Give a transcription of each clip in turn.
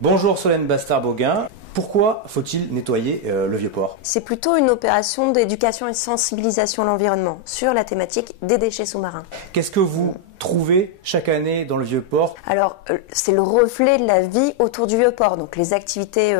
Bonjour Solène Bastard-Boguin. Pourquoi faut-il nettoyer le Vieux-Port? C'est plutôt une opération d'éducation et sensibilisation à l'environnement sur la thématique des déchets sous-marins. Qu'est-ce que vous trouvez chaque année dans le Vieux-Port? Alors, c'est le reflet de la vie autour du Vieux-Port. Donc, les activités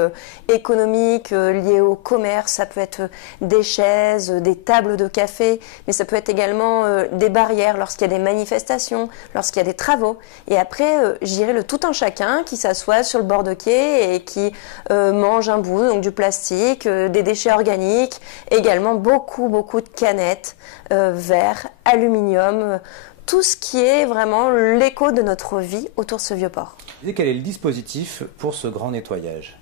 économiques liées au commerce, ça peut être des chaises, des tables de café, mais ça peut être également des barrières lorsqu'il y a des manifestations, lorsqu'il y a des travaux. Et après, je dirais le tout un chacun qui s'assoit sur le bord de quai et qui mange un bout, donc du plastique, des déchets organiques, également beaucoup de canettes, verre, aluminium, tout ce qui est vraiment l'écho de notre vie autour de ce Vieux-Port. Quel est le dispositif pour ce grand nettoyage?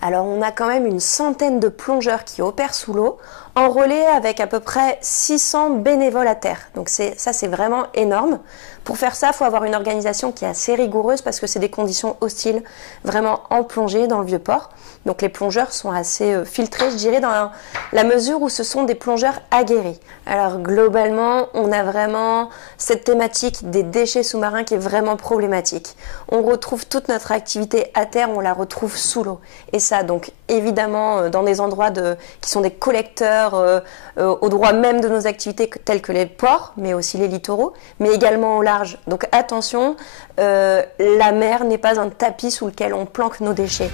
Alors on a quand même une centaine de plongeurs qui opèrent sous l'eau, en relais avec à peu près 600 bénévoles à terre. Donc ça c'est vraiment énorme. Pour faire ça, il faut avoir une organisation qui est assez rigoureuse parce que c'est des conditions hostiles, vraiment en plongée dans le Vieux-Port. Donc les plongeurs sont assez filtrés, je dirais, dans la mesure où ce sont des plongeurs aguerris. Alors globalement, on a vraiment cette thématique des déchets sous-marins qui est vraiment problématique. On retrouve toute notre activité à terre, on la retrouve sous l'eau. Et ça, donc évidemment, dans des endroits qui sont des collecteurs au droit même de nos activités telles que les ports, mais aussi les littoraux, mais également au large. Donc attention, la mer n'est pas un tapis sous lequel on planque nos déchets.